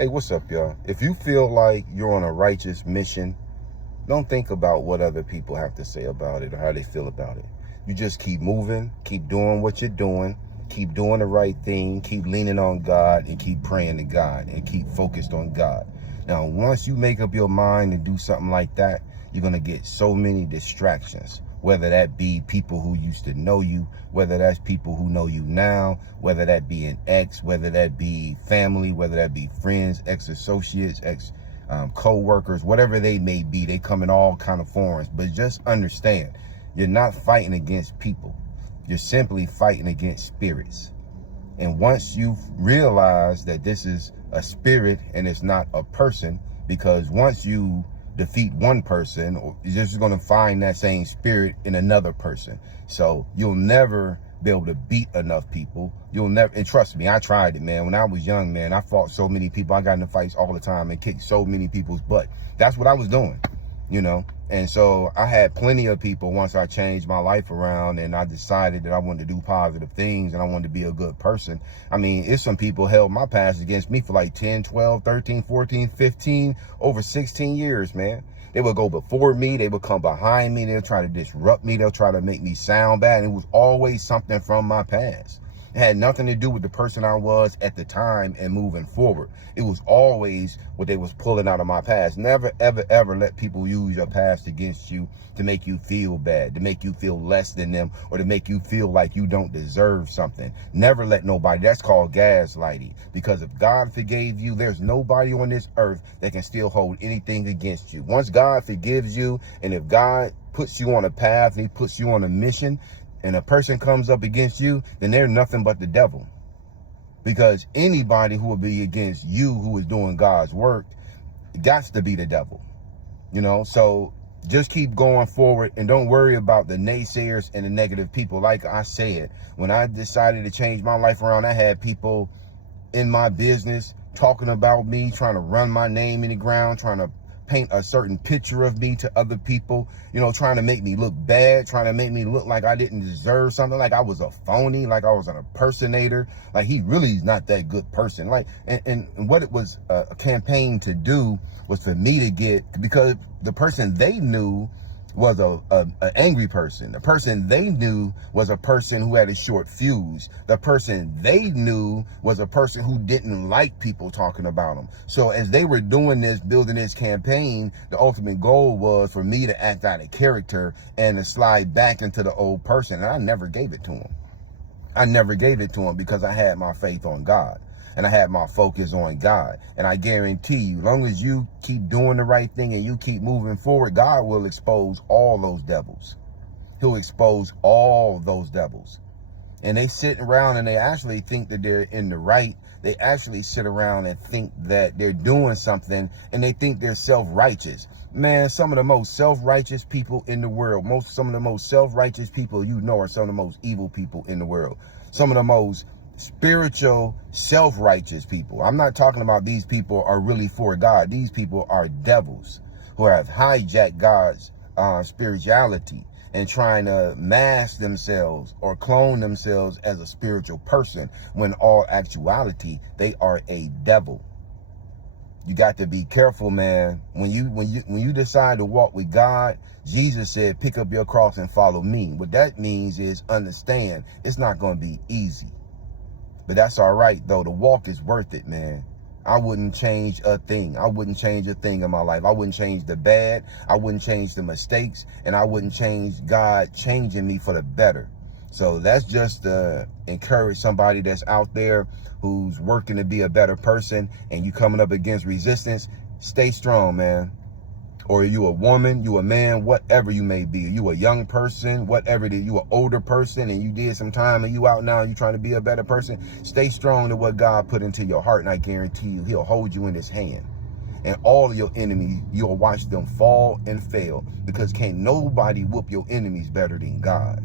Hey, what's up, y'all? If you feel like you're on a righteous mission, don't think about what other people have to say about it or how they feel about it. You just keep moving, keep doing what you're doing, keep doing the right thing, keep leaning on God, and keep praying to God, and keep focused on God. Now, once you make up your mind to do something like that, you're going to get so many distractions, whether that be people who used to know you, whether that's people who know you now, whether that be an ex, whether that be family, whether that be friends, ex-associates, co-workers, whatever they may be. They come in all kind of forms. But just understand, you're not fighting against people. You're simply fighting against spirits. And once you realize that this is a spirit and it's not a person, because once you defeat one person, you're just going to find that same spirit in another person. So you'll never be able to beat enough people. You'll never, and trust me, I tried it, man. When I was young, man, I fought so many people. I got into fights all the time and kicked so many people's butt. That's what I was doing, you know? And so I had plenty of people once I changed my life around and I decided that I wanted to do positive things and I wanted to be a good person. I mean, it's some people held my past against me for like 10, 12, 13, 14, 15, over 16 years, man. They would go before me. They would come behind me. They'll try to disrupt me. They'll try to make me sound bad. And it was always something from my past. It had nothing to do with the person I was at the time and moving forward. It was always what they was pulling out of my past. Never, ever, ever let people use your past against you to make you feel bad, to make you feel less than them, or to make you feel like you don't deserve something. Never let nobody, that's called gaslighting. Because if God forgave you, there's nobody on this earth that can still hold anything against you. Once God forgives you, and if God puts you on a path, and he puts you on a mission, and a person comes up against you, then they're nothing but the devil. Because anybody who will be against you who is doing God's work got to be the devil. You know, so just keep going forward and don't worry about the naysayers and the negative people. Like I said, when I decided to change my life around, I had people in my business talking about me, trying to run my name in the ground, trying to paint a certain picture of me to other people, you know, trying to make me look bad, trying to make me look like I didn't deserve something, like I was a phony, like I was an impersonator, like he really is not that good person. Like, and what it was a campaign to do was for me to get, because the person they knew was a angry person. The person they knew was a person who had a short fuse. The person they knew was a person who didn't like people talking about them. So as they were doing this, building this campaign, the ultimate goal was for me to act out of character and to slide back into the old person. And I never gave it to him. I never gave it to him because I had my faith on God. And I had my focus on God. And I guarantee you, as long as you keep doing the right thing and you keep moving forward, God will expose all those devils. He'll expose all those devils. And they sit around and they actually think that they're in the right. They actually sit around and think that they're doing something, and they think they're self-righteous. Man, some of the most self-righteous people in the world, some of the most self-righteous people you know are some of the most evil people in the world. Some of the most spiritual, self-righteous people. I'm not talking about these people are really for God. These people are devils who have hijacked God's spirituality and trying to mask themselves or clone themselves as a spiritual person, when all actuality, they are a devil. You got to be careful, man. When you decide to walk with God, Jesus said, pick up your cross and follow me. What that means is understand it's not going to be easy. But that's all right, though. The walk is worth it, man. I wouldn't change a thing. I wouldn't change a thing in my life. I wouldn't change the bad. I wouldn't change the mistakes. And I wouldn't change God changing me for the better. So that's just to encourage somebody that's out there who's working to be a better person, and you coming up against resistance. Stay strong, man. Or you a woman, you a man, whatever you may be. You a young person, whatever it is. You an older person and you did some time and you out now and you trying to be a better person. Stay strong to what God put into your heart, and I guarantee you, he'll hold you in his hand. And all of your enemies, you'll watch them fall and fail, because can't nobody whoop your enemies better than God.